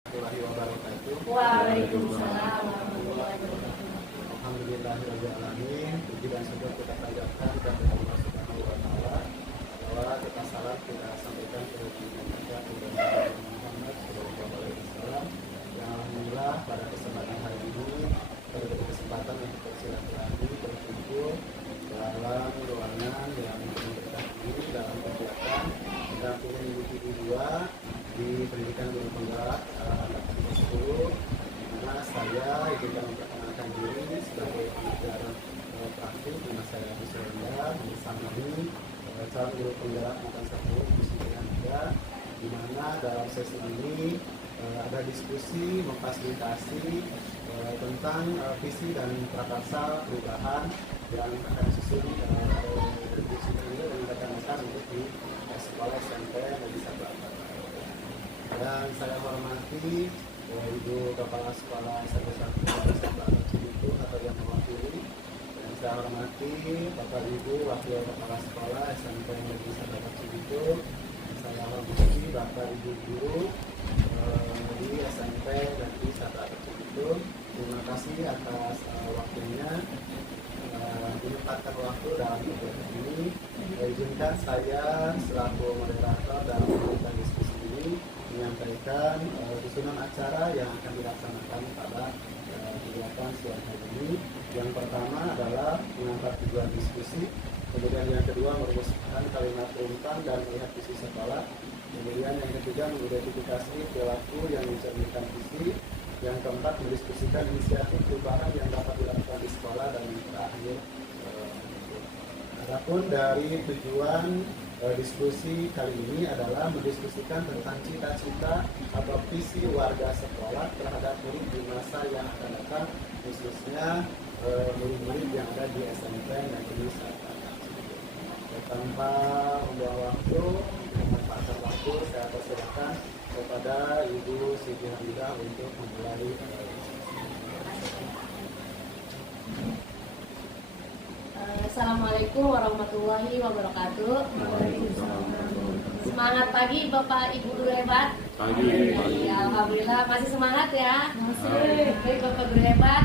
warahmatullahi wabarakatuh. Waalaikumsalam warahmatullahi wabarakatuh. Alhamdulillahirabbil alamin. Puji dan syukur kita panjatkan kepada Allah Subhanahu wa taala. Bahwa kita salam kita sampaikan kepada kita Muhammad sallallahu alaihi wasallam. Yang alhamdulillah pada kesempatan hari ini pada kesempatan untuk bersilaturahmi berkumpul dalam ruangan yang kita ini dalam kegiatan pendampingan individu 2 di pendidikan guru penggerak anak 10, di mana saya izinkan memperkenalkan diri sebagai pengajar praktik. Nama saya Agus Renda Samani, calon guru penggerak angkatan 10 divisi 3, di mana dalam sesi ini ada diskusi memfasilitasi tentang visi dan prakarsa perubahan yang akan disusun divisi 3 dan rekan-rekan untuk di sekolah SMP Negeri 1 dan saya hormati Ibu Kepala Sekolah SMP 1 Cibitung atau yang mewakili, dan saya hormati Bapak Ibu Wakil Kepala Sekolah SMP Negeri 1 Cibitung, dan saya hormati Bapak Ibu Guru di SMP Negeri 1 Cibitung. Terima kasih atas waktunya menyempatkan waktu dalam kegiatan ini. Izinkan saya selaku moderator dalam kegiatan diskusi ini menyampaikan susunan acara yang akan dilaksanakan pada kegiatan siang hari ini. Yang pertama adalah mengangkat tujuan diskusi, kemudian yang kedua merumuskan kalimat runtutan dan melihat visi sekolah, kemudian yang ketiga mengidentifikasi perilaku yang mencerminkan visi, yang keempat mendiskusikan inisiatif perubahan yang dapat dilakukan di sekolah, dan yang terakhir adapun dari tujuan diskusi kali ini adalah mendiskusikan tentang cita-cita atau visi warga sekolah terhadap murid di masa yang akan datang, khususnya murid-murid yang ada di SMP Negeri 1. Tanpa membuang waktu, memanfaatkan waktu, saya persilakan kepada Ibu Siti Hamidah untuk memulai. Assalamualaikum warahmatullahi wabarakatuh. Semangat pagi Bapak Ibu guru hebat. Alhamdulillah masih semangat ya. Baik Bapak guru hebat,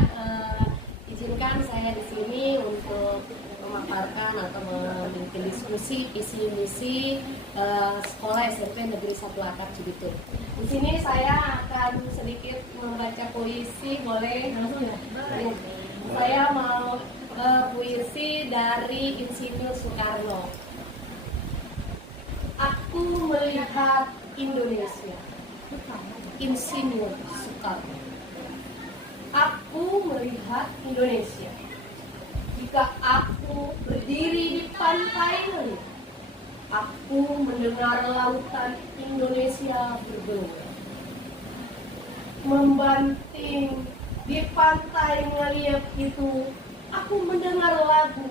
izinkan saya di sini untuk memaparkan atau memiliki diskusi visi misi sekolah SMP Negeri 1 Akar Cibitung. Di sini saya akan sedikit membaca puisi, boleh langsung ya? Saya mau puisi dari Insinyur Soekarno. Aku melihat Indonesia. Insinyur Soekarno. Aku melihat Indonesia. Jika aku berdiri di pantai Nili, aku mendengar lautan Indonesia bergelora. Membanting di pantai ngeliat itu, aku mendengar lagu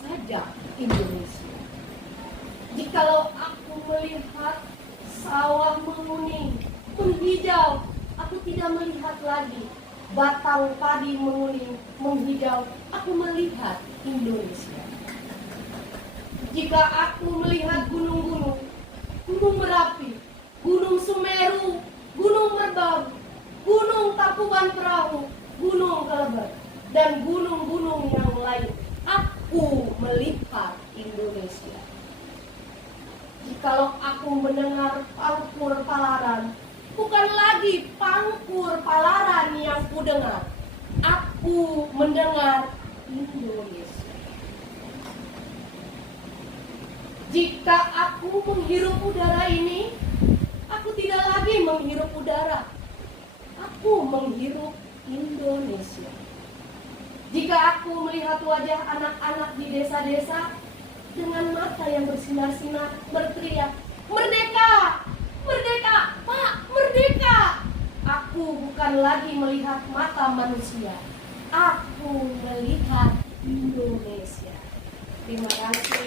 Sajak Indonesia. Jikalau aku melihat sawah menguning, menghijau, aku tidak melihat lagi batang padi menguning, menghijau, aku melihat Indonesia. Jika aku melihat gunung-gunung, Gunung Merapi, Gunung Sumeru, Gunung Merbabu, Gunung Tangkuban Perahu, Gunung Kelebat, dan gunung-gunung yang lain, aku melihat Indonesia. Jikalau aku mendengar pangkur palaran, bukan lagi pangkur palaran yang ku dengar, aku mendengar Indonesia. Jika aku menghirup udara ini, aku tidak lagi menghirup udara, aku menghirup Indonesia. Jika aku melihat wajah anak-anak di desa-desa dengan mata yang bersinar-sinar berteriak, "Merdeka! Merdeka! Pak, merdeka!" Aku bukan lagi melihat mata manusia, aku melihat Indonesia. Terima kasih.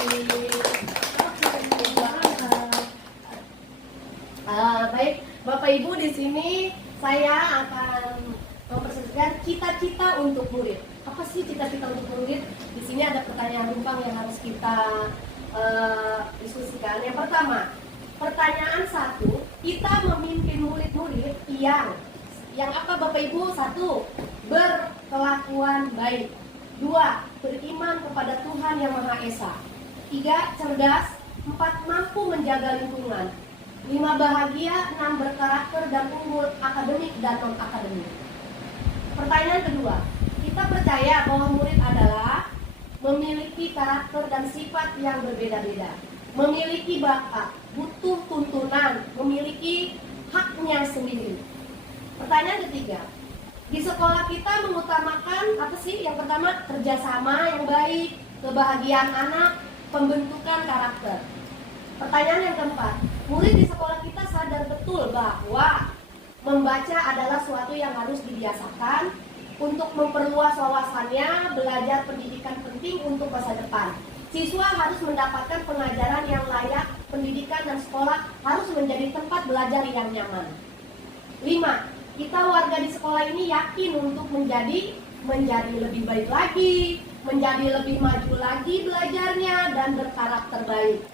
Baik, Bapak Ibu, di sini saya akan mempresentasikan cita-cita untuk murid. Apa sih cita-cita untuk murid? Di sini ada pertanyaan rumpang yang harus kita diskusikan. Yang pertama, Pertanyaan 1, kita memimpin murid-murid yang apa Bapak Ibu? 1, berkelakuan baik. 2, beriman kepada Tuhan yang Maha Esa. 3, cerdas. 4, mampu menjaga lingkungan. 5, bahagia. 6, berkarakter dan unggul akademik dan non-akademik. Pertanyaan kedua, kita percaya bahwa murid adalah memiliki karakter dan sifat yang berbeda-beda, memiliki bakat, butuh tuntunan, memiliki haknya sendiri. Pertanyaan ketiga, di sekolah kita mengutamakan apa sih? Yang pertama, kerjasama yang baik, kebahagiaan anak, pembentukan karakter. Pertanyaan yang keempat, murid di sekolah kita sadar betul bahwa membaca adalah suatu yang harus dibiasakan untuk memperluas wawasannya, belajar pendidikan penting untuk masa depan. Siswa harus mendapatkan pengajaran yang layak, pendidikan dan sekolah harus menjadi tempat belajar yang nyaman. 5, kita warga di sekolah ini yakin untuk menjadi lebih baik lagi, menjadi lebih maju lagi belajarnya dan berkarakter baik.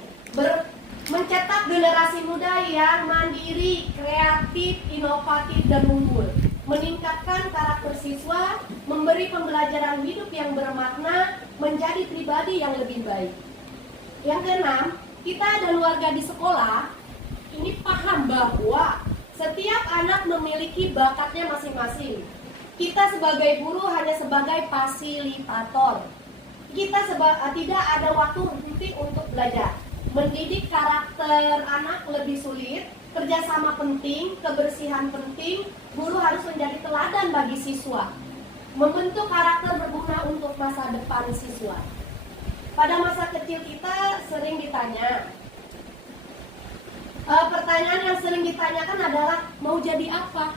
Mencetak generasi muda yang mandiri, kreatif, inovatif, dan unggul. Meningkatkan karakter siswa, memberi pembelajaran hidup yang bermakna, menjadi pribadi yang lebih baik. Yang keenam, kita dan warga di sekolah ini paham bahwa setiap anak memiliki bakatnya masing-masing. Kita sebagai guru hanya sebagai fasilitator. Kita tidak ada waktu berhenti untuk belajar. Mendidik karakter anak lebih sulit, kerjasama penting, kebersihan penting, guru harus menjadi teladan bagi siswa. Membentuk karakter berguna untuk masa depan siswa. Pada masa kecil kita sering ditanya, pertanyaan yang sering ditanyakan adalah mau jadi apa?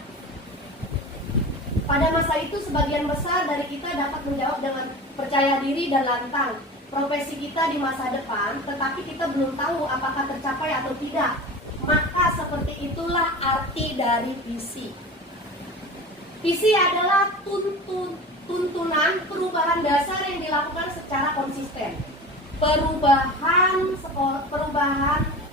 Pada masa itu sebagian besar dari kita dapat menjawab dengan percaya diri dan lantang profesi kita di masa depan, tetapi kita belum tahu apakah tercapai atau tidak. Maka seperti itulah arti dari visi. Visi adalah tuntunan perubahan dasar yang dilakukan secara konsisten. Perubahan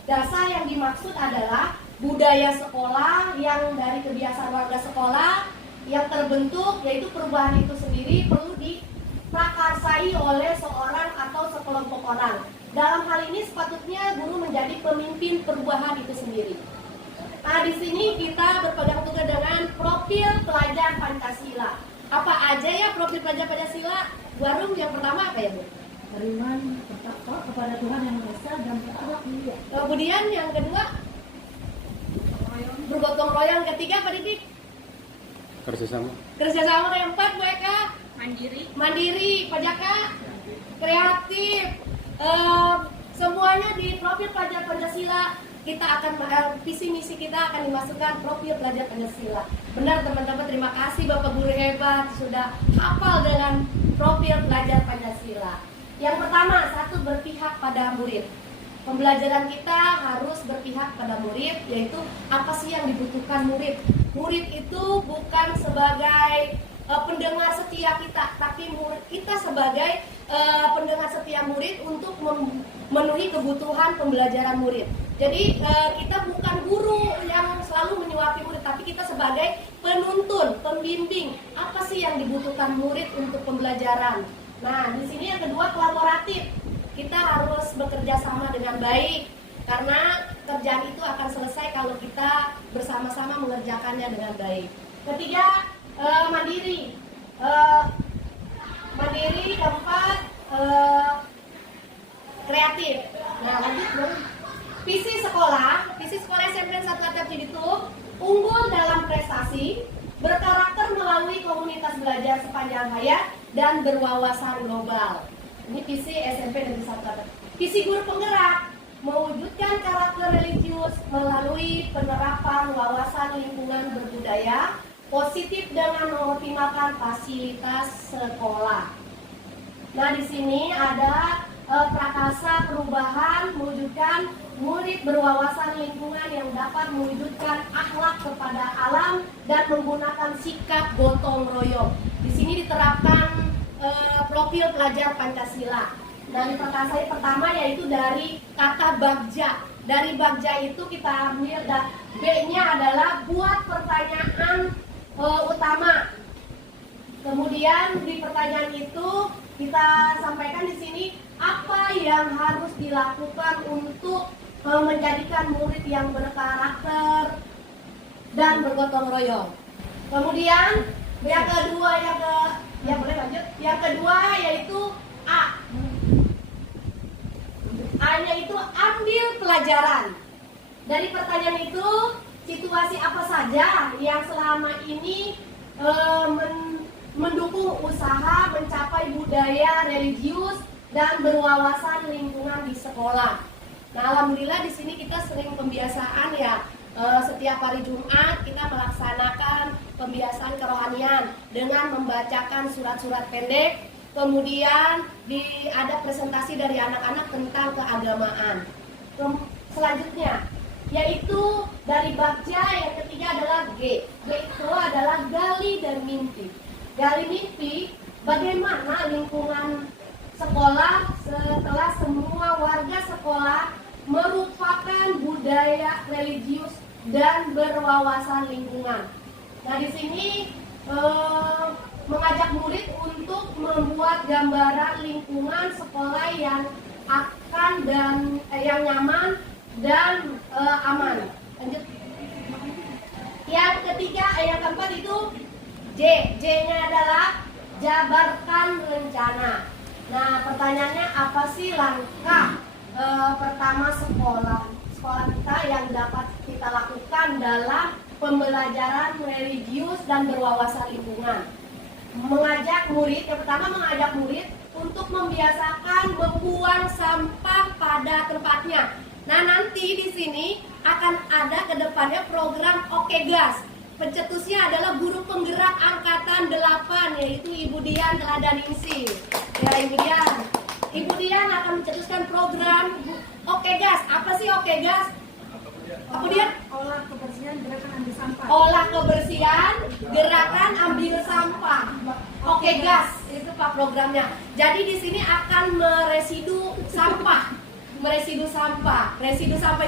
dasar yang dimaksud adalah budaya sekolah yang dari kebiasaan warga sekolah yang terbentuk, yaitu perubahan itu sendiri perlu diprakarsai oleh seorang atau sekelompok orang. Dalam hal ini sepatutnya guru menjadi pemimpin perubahan itu sendiri. Nah, di sini kita berpegang teguh dengan profil pelajar Pancasila. Apa aja ya profil pelajar Pancasila? Warum yang pertama apa ya, Bu? Beriman bertakwa kepada Tuhan yang Maha Esa dan berakhlak mulia. Kemudian yang kedua, bergotong royong. Ketiga, Pak Didik? Kerjasama. Kerjasama. Yang keempat, Bu Eka? Mandiri. Pak Jaka? Kreatif. Semuanya di profil pelajar Pancasila kita akan visi misi kita akan dimasukkan profil pelajar Pancasila. Benar teman-teman, terima kasih Bapak Guru hebat sudah hafal dengan profil pelajar Pancasila. Yang pertama, 1, berpihak pada murid. Pembelajaran kita harus berpihak pada murid, yaitu apa sih yang dibutuhkan murid. Murid itu bukan sebagai pendengar setia kita, tapi kita sebagai pendengar setia murid untuk memenuhi kebutuhan pembelajaran murid. Jadi kita bukan guru yang selalu menyuapi murid, tapi kita sebagai penuntun, pembimbing. Apa sih yang dibutuhkan murid untuk pembelajaran? Nah, di sini yang kedua, kolaboratif. Kita harus bekerja sama dengan baik, karena kerjaan itu akan selesai kalau kita bersama-sama mengerjakannya dengan baik. Ketiga, mandiri. Keempat, kreatif. Nah, lanjut dong. Visi sekolah SMP 1 Atap Cibitung, unggul dalam prestasi, berkarakter melalui komunitas belajar sepanjang hayat, dan berwawasan global. Ini visi SMP Negeri 1 Atap. Visi guru penggerak, mewujudkan karakter religius melalui penerapan wawasan lingkungan berbudaya positif dengan mengoptimalkan fasilitas sekolah. Nah, di sini ada prakarsa perubahan, mewujudkan murid berwawasan lingkungan yang dapat mewujudkan akhlak kepada alam dan menggunakan sikap gotong royong. Di sini diterapkan profil pelajar Pancasila. Dan prakarsa pertama yaitu dari kata bagja. dari Bagja itu kita ambil B-nya adalah buat pertanyaan utama. Kemudian di pertanyaan itu kita sampaikan di sini apa yang harus dilakukan untuk menjadikan murid yang berkarakter dan bergotong royong. Kemudian yang kedua boleh lanjut. Yang kedua yaitu A. A-nya itu ambil pelajaran. Dari pertanyaan itu, situasi apa saja yang selama ini mendukung usaha mencapai budaya religius dan berwawasan lingkungan di sekolah. Nah, alhamdulillah di sini kita sering pembiasaan ya. Setiap hari Jumat kita melaksanakan pembiasaan kerohanian dengan membacakan surat-surat pendek. Kemudian ada presentasi dari anak-anak tentang keagamaan. Selanjutnya yaitu dari Bagja yang ketiga adalah G. G itu adalah gali dan mimpi. Gali mimpi bagaimana lingkungan sekolah setelah semua warga sekolah merupakan budaya religius dan berwawasan lingkungan. Nah, di sini mengajak murid untuk membuat gambaran lingkungan sekolah yang akan dan yang nyaman dan aman. Lanjut. Yang ketiga, yang keempat itu J. J-nya adalah jabarkan rencana. Nah, pertanyaannya apa sih langkah pertama sekolah kita yang dapat kita lakukan dalam pembelajaran religius dan berwawasan lingkungan? Yang pertama mengajak murid untuk membiasakan membuang sampah pada tempatnya. Nah, nanti di sini akan ada ke depannya program Oke Gas. Pencetusnya adalah guru penggerak angkatan 8 yaitu Ibu Dian Teladaningsih. Ya, Ibu Dian akan mencetuskan program Oke Gas. Apa sih Oke Gas? Apa dia? Olah kebersihan gerakan ambil sampah. Olah kebersihan gerakan ambil sampah. Oke Gas, itu Pak programnya. Jadi di sini akan meresidu sampah. Residu sampah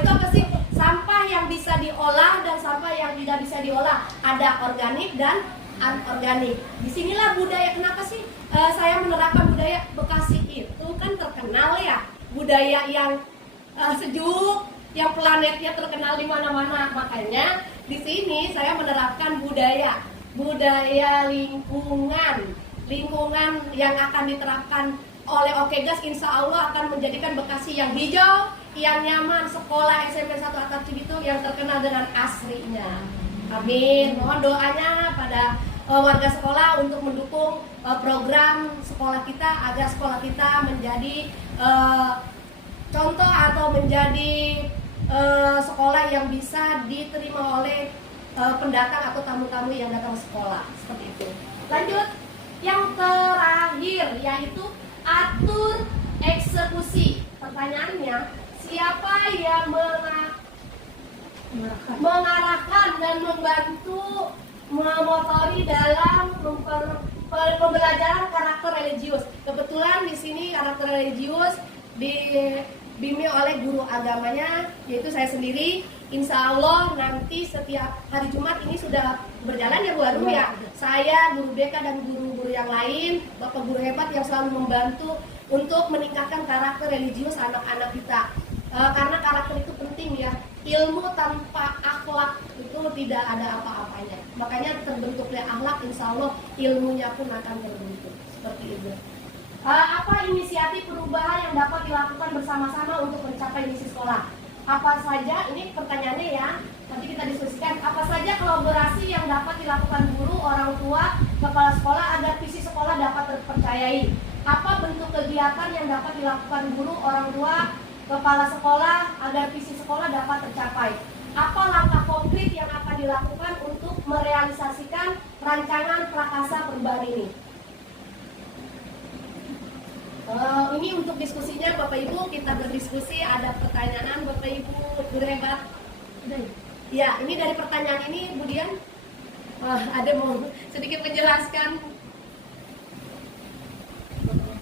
itu apa sih? Sampah yang bisa diolah dan sampah yang tidak bisa diolah. Ada organik dan anorganik. Disinilah budaya. Kenapa sih saya menerapkan budaya Bekasi itu kan terkenal ya, budaya yang sejuk, yang planetnya terkenal di mana-mana. Makanya di sini saya menerapkan budaya lingkungan yang akan diterapkan oleh Oke Gas, insya Allah akan menjadikan Bekasi yang hijau, yang nyaman, sekolah SMP 1 Atap Cibitung yang terkenal dengan asrinya. Amin. Mohon doanya pada warga sekolah untuk mendukung program sekolah kita agar sekolah kita menjadi contoh atau menjadi sekolah yang bisa diterima oleh pendatang atau tamu-tamu yang datang ke sekolah. Seperti itu. Lanjut. Yang terakhir yaitu atur eksekusi. Pertanyaannya, siapa yang mengarahkan dan membantu memotori dalam pembelajaran karakter religius? Kebetulan di sini karakter religius dibimbing oleh guru agamanya, yaitu saya sendiri. Insya Allah nanti setiap hari Jumat ini sudah berjalan ya Bu Arum ya. Saya, guru BK dan guru-guru yang lain, Bapak guru hebat yang selalu membantu untuk meningkatkan karakter religius anak-anak kita. Karena karakter itu penting ya. Ilmu tanpa akhlak itu tidak ada apa-apanya. Makanya terbentuknya akhlak, insya Allah ilmunya pun akan terbentuk. Seperti itu. Apa inisiatif perubahan yang dapat dilakukan bersama-sama untuk mencapai misi sekolah? Apa saja, ini pertanyaannya ya, nanti kita diskusikan. Apa saja kolaborasi yang dapat dilakukan guru, orang tua, kepala sekolah agar visi sekolah dapat terpercayai? Apa bentuk kegiatan yang dapat dilakukan guru, orang tua, kepala sekolah agar visi sekolah dapat tercapai? Apa langkah konkret yang akan dilakukan untuk merealisasikan rancangan prakasa perubahan ini? Ini untuk diskusinya Bapak Ibu, kita berdiskusi, ada pertanyaan Bapak Ibu guru hebat. Ya, ini dari pertanyaan ini Bu Dian ada mau sedikit menjelaskan.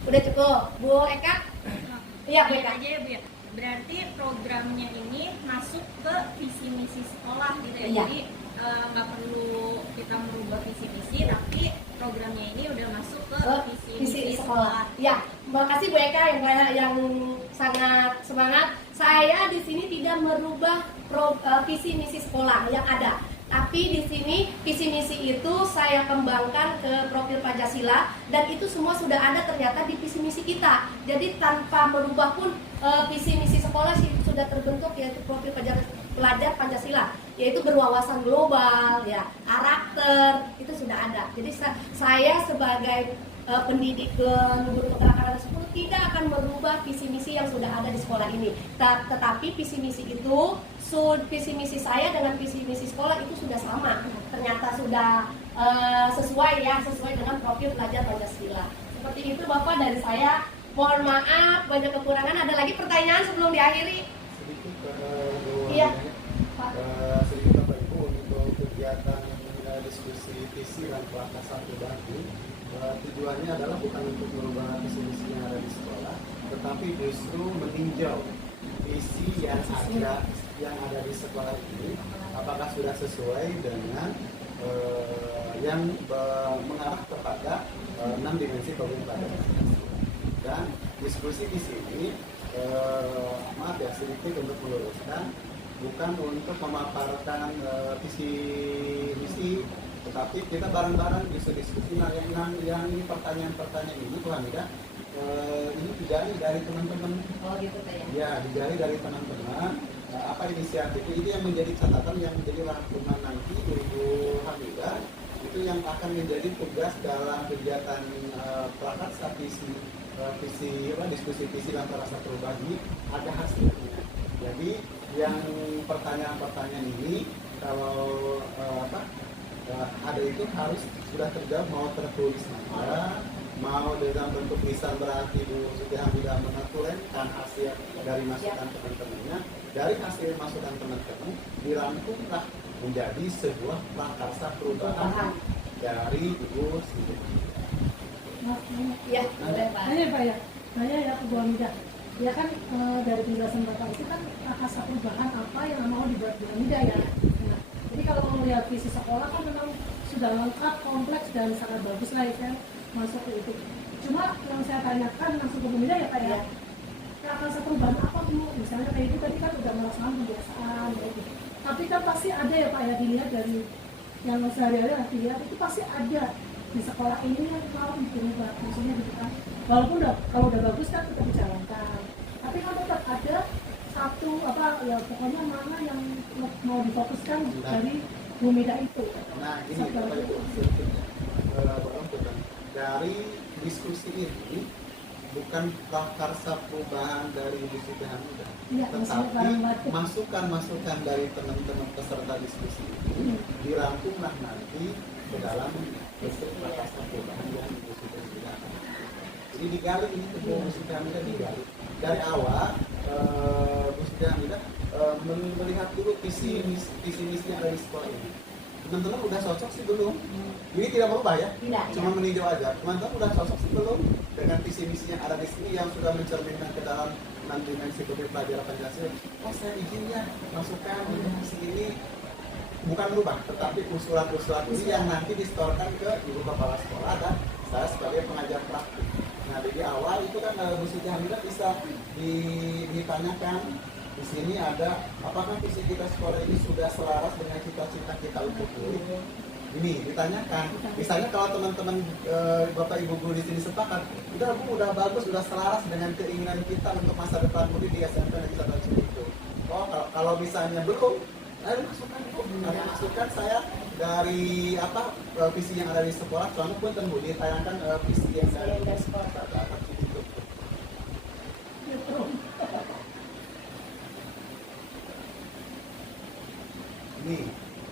Udah cukup Bu Eka? Iya Bu Eka. Berarti programnya ini masuk ke visi misi sekolah gitu ya. Iya. Jadi nggak perlu kita merubah visi misi, tapi programnya ini udah masuk ke visi misi sekolah. Ya, makasih Bu Eka yang sangat semangat. Saya di sini tidak merubah visi misi sekolah yang ada. Tapi di sini visi misi itu saya kembangkan ke profil Pancasila dan itu semua sudah ada ternyata di visi misi kita. Jadi tanpa merubah pun visi misi sekolah sudah terbentuk, yaitu profil pelajar Pancasila, yaitu berwawasan global, ya, karakter itu sudah ada. Jadi saya sebagai pendidik guru keterampilan 10 tidak akan merubah visi misi yang sudah ada di sekolah ini. Tetapi visi misi itu visi misi saya dengan visi misi sekolah itu sudah sama. Ternyata sudah sesuai dengan profil pelajar Pancasila. Seperti itu Bapak dari saya. Mohon maaf banyak kekurangan. Ada lagi pertanyaan sebelum diakhiri? Sedikit Iya, Pak. sedikit Bapak Ibu untuk kegiatan diskusi visi dan pelaksanaan perubahan ini, tujuannya adalah bukan untuk merubah visi misi yang ada di sekolah, tetapi justru meninjau visi yang ada di sekolah ini apakah sudah sesuai dengan yang mengarah kepada 6 dimensi problem pelajaran Pancasila. Dan diskusi di sini maaf ya sedikit untuk meluruskan, bukan untuk memaparkan visi misi, tetapi kita bareng-bareng diskusi. Nah, yang ini pertanyaan ini Bu Hamidah, ini digali dari teman-teman. Oh gitu Pak ya. Ya, digali dari teman-teman. Apa inisiatifnya ini yang menjadi catatan, yang menjadi rangkuman nanti Ibu Hamidah, itu yang akan menjadi tugas dalam kegiatan prakarsa diskusi visi dan prakarsa perubahan ini, ada hasilnya. Jadi yang pertanyaan-pertanyaan ini kalau ada itu harus sudah terjawab, mau tertulis saja, mau dalam bentuk lisan, berarti Bu Siti Hamidah mengaturkan hasil dari masukan teman-temannya. Dari hasil masukan teman-teman dirangkumlah menjadi sebuah prakarsa perubahan dari Ibu Siti. Iya, boleh Pak. Tanya Pak ya, saya ya Bu Hamidah. Ya kan dari penjelasan Bapak itu kan prakarsa perubahan apa yang mau dibuat Bu Hamidah ya. Nah, jadi kalau melihat visi sekolah kan memang sudah lengkap, kompleks dan sangat bagus lah ya, masuk ke itu. Cuma yang saya tanyakan langsung ke Bu Hamidah ya Pak ya. Prakarsa perubahan apa Bu? Misalnya kayak itu tadi kan udah melaksanakan pembiasaan ya gitu. Tapi kan pasti ada ya Pak ya, dilihat dari yang sehari-hari lihat itu pasti ada di sekolah ini yang mau berubah, maksudnya gitu kan. Walaupun kalau udah bagus kan tetap dijalankan, tapi kan tetap ada satu ya pokoknya mana yang mau difokuskan dari Bu Hamidah itu. Nah ini Bapak Ibu, dari diskusi ini bukan prakarsa perubahan dari Bu Siti Hamidah, tetapi masukan-masukan dari teman-teman peserta diskusi ini dirangkumlah nanti ke dalam bentuk prakarsa perubahan yang Bu Siti Hamidah. Jadi digali ini ke Bu Siti Hamidah, digali dari awal. Bu Siti Hamidah melihat dulu visi misi yang ada di sekolah ini. Teman-teman udah cocok sih belum? Ini tidak berubah ya? Tidak, cuma meninjau aja. Teman-teman udah cocok sih belum dengan visi misi yang ada di sini yang sudah mencerminkan ke dalam 6 dimensi pelajaran Pancasila? Oh, saya izin ya masukkan untuk visi ini, bukan berubah, tetapi usulan-usulan ini yang nanti disetorkan ke Ibu Kepala Sekolah dan saya sebagai pengajar praktik. Nah, dari awal itu kan Bu Siti Hamidah bisa ditanyakan. Di sini ada, apakah visi kita sekolah ini sudah selaras dengan cita-cita kita untuk guru? Ini ditanyakan. Misalnya kalau teman-teman Bapak Ibu guru di sini sepakat, udah Bu, udah bagus, udah selaras dengan keinginan kita untuk masa depan murid di SMP Negeri 1 itu. Oh, kalau misalnya belum, ayo masukkan Bu. Ada masukan saya dari visi yang ada di sekolah. Contoh pun Bu ditayangkan visi yang ada di sekolah. Ini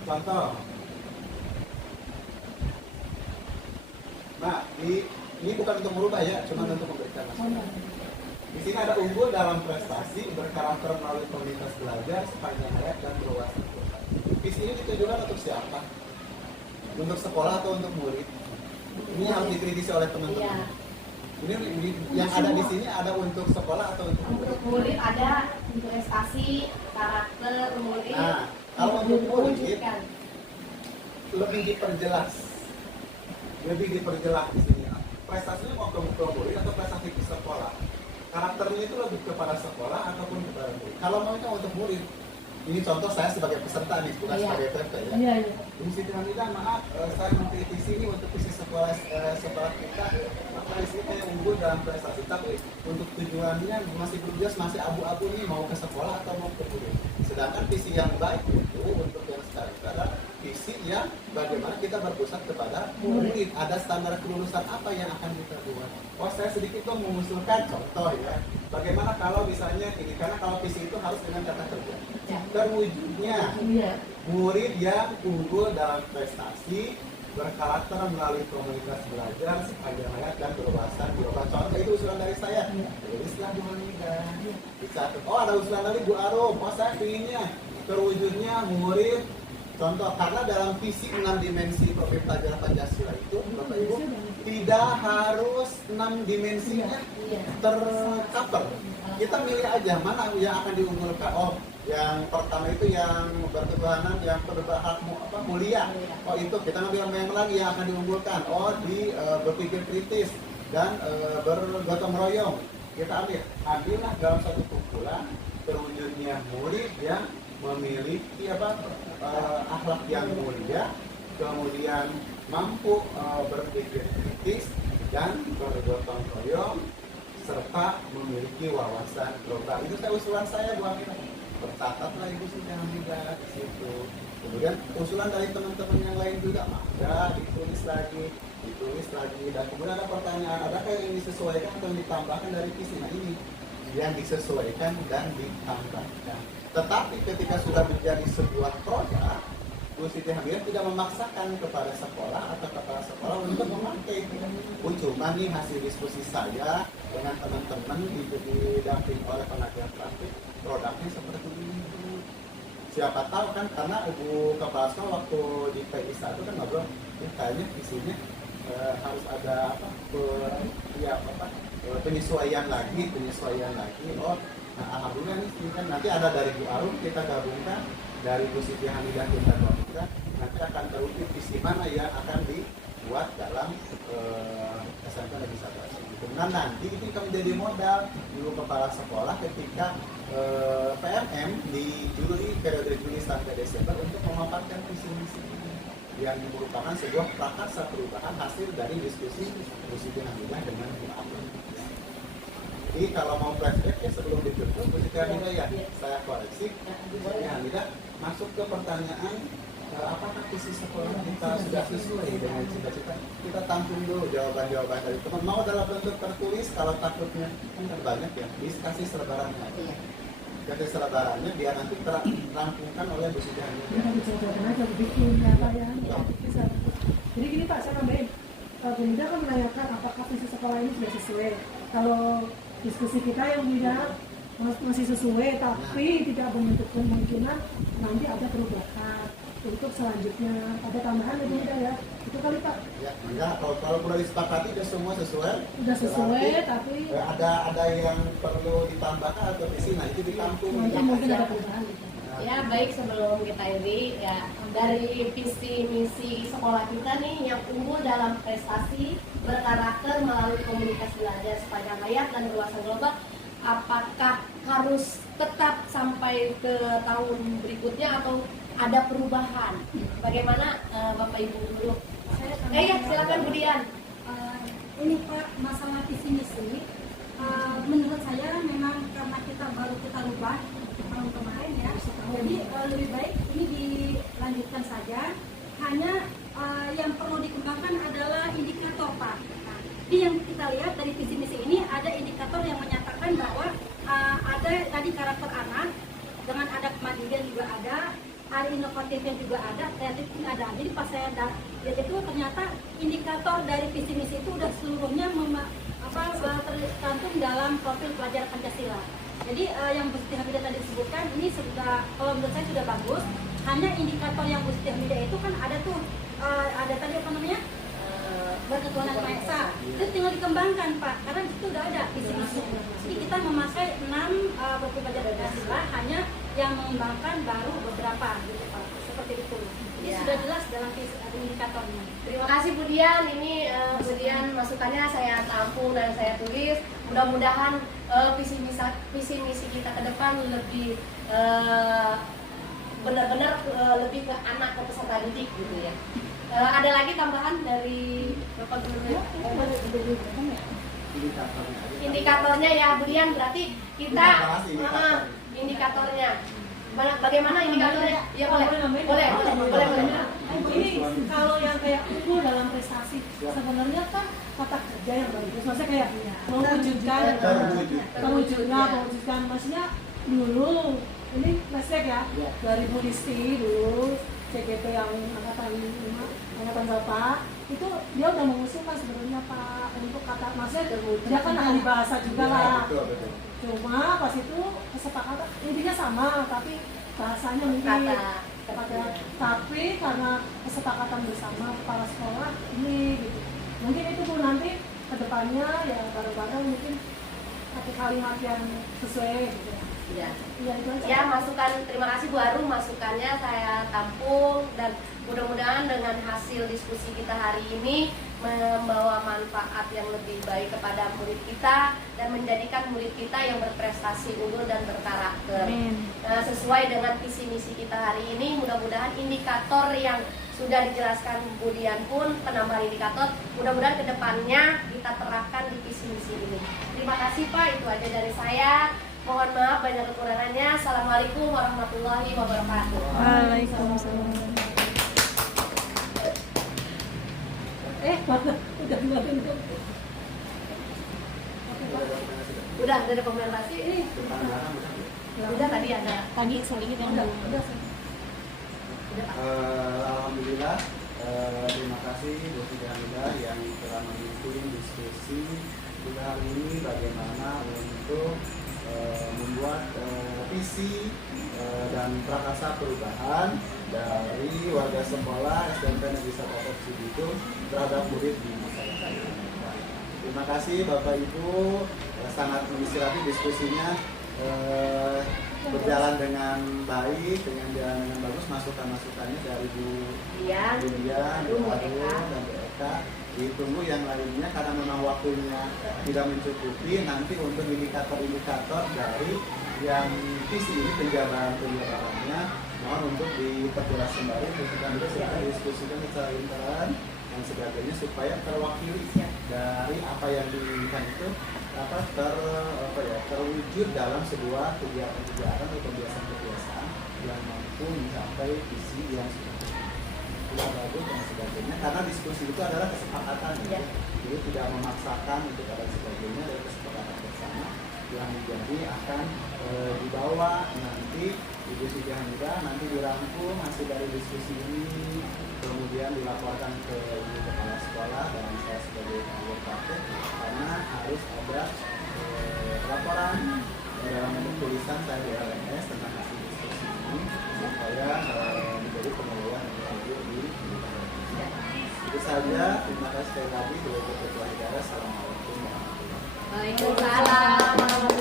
contoh. Nah, ini bukan untuk merubah ya, cuma untuk memberikan masukan. Di sini ada unggul dalam prestasi, berkarakter melalui komunitas belajar sepanjang hayat dan berwawasan global. Visi ini ditujukan untuk siapa? Untuk sekolah atau untuk murid? Ini harus dikritisi oleh teman-teman. Ini yang ada di sini ada untuk sekolah atau untuk Untuk murid ada untuk prestasi, karakter murid. Nah, kalau untuk murid mewujudkan. lebih diperjelas di sini. Prestasinya mau ke murid atau prestasi di sekolah? Karakternya itu lebih kepada sekolah ataupun kepada murid? Kalau maunya untuk murid, ini contoh saya sebagai peserta nih, bukan Iya. sebagai TP ya. Iya, iya. Di Siti Hamidah, maaf, saya mengkritisi ini untuk visi sekolah kita, maka di sini kayak unggul dalam prestasi, tapi untuk tujuannya masih belum jelas, masih abu-abu nih mau ke sekolah atau mau ke murid. Sedangkan visi yang baik itu untuk yang sekarang itu adalah visi yang bagaimana kita berpusat kepada murid. Ada standar kelulusan apa yang akan kita buat. Oh, saya sedikit dong mengusulkan contoh ya. Bagaimana kalau misalnya ini, karena kalau visi itu harus dengan kata kerja. Ya. Terwujudnya Iya. murid yang unggul dalam prestasi, berkarakter melalui komunitas belajar sepanjang hayat dan berwawasan global. Contoh itu usulan dari saya. Tulislah Bu Hamidah. Dicatat. Oh, ada usulan dari Bu Arum. Oh, saya pinginnya terwujudnya murid. Contoh, karena dalam visi 6 dimensi Profil Pelajaran Pancasila itu, Bapak Ibu, tidak harus 6 dimensinya Iya. tercover. Kita milih aja mana yang akan diunggulkan. Oh, yang pertama itu yang berketuhanan, yang berhak mulia. Oh, itu kita ngambil yang lagi yang akan diunggulkan. Oh, di berpikir kritis dan bergotong royong. Kita ambillah dalam satu kumpulan terwujudnya murid yang memiliki akhlak yang mulia, kemudian mampu berpikir kritis dan bergotong royong, serta memiliki wawasan global. Itu usulan saya, Bu Hamidah. Tercatatlah Ibu Siti Hamidah di situ. Kemudian usulan dari teman-teman yang lain juga ada, ditulis lagi. Dan kemudian ada pertanyaan, adakah yang disesuaikan atau yang ditambahkan dari visi? Nah, ini yang disesuaikan dan ditambahkan. Tetapi ketika sudah menjadi sebuah produk, Bu Siti Hamidah tidak memaksakan kepada sekolah atau kepala sekolah untuk memakai. Cuma nih hasil diskusi saya dengan teman-teman didampingi oleh pengajar praktik, produknya seperti ini. Siapa tahu kan, karena Ibu Kepala Sekolah waktu di PISA itu kan ngobrol, kayaknya visinya harus ada penyesuaian lagi. Oh, nah, alhamdulillah nih kan nanti ada dari Bu Arum kita gabungkan, dari Bu Siti Hamidah kita gabungkan, nanti akan terwujud visi mana yang akan dibuat dalam SMK Negeri 1. Nah, nanti itu akan menjadi modal Ibu Kepala Sekolah ketika PMM di periode Juli sampai Desember untuk memaparkan visi misi yang merupakan sebuah prakarsa perubahan hasil dari diskusi Bu Siti Hamidah dengan Bu Arum. Jadi kalau mau flashback ya sebelum ditutup, Bu Siti Hamidah ya saya koreksi, Bu Siti Hamidah masuk ke pertanyaan apakah visi sekolah kita sudah sesuai dengan cita-cita. Kita tampung dulu jawaban-jawaban dari teman. Mau dalam bentuk tertulis, kalau takutnya kan banyak ya, kasih selebarannya aja. Kasih selebarannya biar nanti terampungkan oleh Bu Siti Hamidah. Kita dicobakan aja bikin ya Pak ya. Bisa. Jadi gini Pak, saya nambahin. Bu Mida kan menanyakan apakah visi sekolah ini sudah sesuai. Kalau diskusi kita yang tidak masih sesuai, tapi tidak menutup kemungkinan nanti ada perubahan untuk selanjutnya. Ada tambahan ya Bu Mida ya? Itu kali Pak. Ya, enggak, kalau sudah disepakati sudah semua sesuai. Sudah sesuai, tapi ada yang perlu ditambahkan atau visi, nah itu ditampung. nanti mungkin ada perubahan gitu. Ya, baik, sebelum kita ini ya dari visi misi sekolah kita nih yang unggul dalam prestasi, berkarakter melalui komunitas belajar sepanjang hayat dan berwawasan global, apakah harus tetap sampai ke tahun berikutnya atau ada perubahan? Bagaimana Bapak Ibu dulu? Ya, silakan Bu Dian. Ini Pak, masalah visi misi, menurut saya memang karena kita baru kita rubah tahun kemarin ya, jadi lebih baik ini dilanjutkan saja. Hanya yang perlu dikembangkan adalah indikator Pak. Nah, jadi yang kita lihat dari visi misi ini ada indikator yang menyatakan bahwa ada tadi karakter anak, dengan ada kemandirian juga ada inovatifnya juga ada, kreatifnya ada. Jadi pas saya lihat itu ternyata indikator dari visi misi itu udah seluruhnya tercantum dalam profil pelajar Pancasila. Jadi yang Bu Siti Hamidah tadi disebutkan ini sudah, kalau menurut saya sudah bagus. Hanya indikator yang Bu Siti Hamidah itu kan ada tuh, ada tadi apa namanya? berketuhanan Maha Esa. Itu tinggal dikembangkan Pak, karena itu udah ada visi misi. Jadi kita memakai 6 buku pelajaran Pancasila, hanya yang mengembangkan baru beberapa gitu Pak. Seperti itu. Jadi Ya. sudah jelas dalam indikatornya. Terima kasih Bu Dian, ini Bu Dian masukannya saya tampung dan saya tulis. Mudah-mudahan visi misi kita ke depan lebih benar-benar lebih ke anak ke peserta didik gitu ya. Ada lagi tambahan dari Bapak Guru? Indikatornya ya Bu Dian, berarti kita indikatornya. Bagaimana indikatornya? Ya boleh. Ini kalau yang kayak ukur dalam prestasi, sebenarnya kan kata kerja yang bagus. Maksudnya kayak mewujudkan, maksudnya dulu ini flashback ya, dari Bu Disti dulu CGP yang angkatan Bapak itu dia udah mengusulkan sebenarnya Pak untuk kata, maksudnya dia kan ahli bahasa juga lah. Cuma pas itu kesepakatan intinya sama, tapi bahasanya mungkin tapi karena kesepakatan bersama kepala sekolah ini gitu. Mungkin itu Bu nanti kedepannya ya bareng-bareng mungkin pakai kalimat yang sesuai gitu. Ya. Itu aja. Ya, masukan, terima kasih Bu Arum, masukannya saya tampung dan mudah-mudahan dengan hasil diskusi kita hari ini membawa manfaat yang lebih baik kepada murid kita dan menjadikan murid kita yang berprestasi unggul dan berkarakter. Sesuai dengan visi misi kita hari ini, mudah-mudahan indikator yang sudah dijelaskan Bu Dian pun penambahan indikator, mudah-mudahan kedepannya kita terapkan di visi misi ini. Terima kasih Pak, itu aja dari saya. Mohon maaf banyak kekurangannya. Assalamualaikum warahmatullahi wabarakatuh. Waalaikumsalam. Udah dibuatin tuh. Udah ada rekomendasi ini. Udah tadi ada. Tadi sedikit yang Udah. Alhamdulillah, terima kasih Bu Siti Hamidah yang telah memimpin diskusi kita hari ini bagaimana untuk membuat visi dan prakarsa perubahan dari warga sekolah SMK Negeri 1 Cibitung terhadap murid di masyarakat. Terima kasih Bapak Ibu, sangat menginspirasi diskusinya, berjalan dengan baik, dengan jalan dengan bagus. Masukan-masukannya dari Bu Dian, Bu Arum, dan Bu Eka. Ditunggu yang lainnya karena memang waktunya tidak mencukupi. Nanti untuk indikator-indikator dari yang visi ini penjabarannya mohon untuk diperjelas kembali, kita diskusikan secara intern dan sebagainya supaya terwakili dari apa yang diinginkan itu terwujud dalam sebuah kegiatan-kegiatan atau kebiasaan-kebiasaan yang mampu mencapai visi yang sudah bagus dan sebagainya, karena diskusi itu adalah kesepakatan ya. Jadi tidak memaksakan untuk ada sebagainya, dari kesepakatan bersama yang menjadi akan dibawa nanti Ibu Siti Hamidah nanti dirangkum hasil dari diskusi ini, kemudian dilaporkan ke Ibu Kepala Sekolah dan saya sebagai anggota karena harus ada laporan dalam bentuk tulisan saya di LMS tentang hasil diskusi ini supaya menjadi pengelolaan yang lanjut di itu saja. Terima kasih sekali lagi. Assalamualaikum warahmatullahi wabarakatuh. Waalaikumsalam.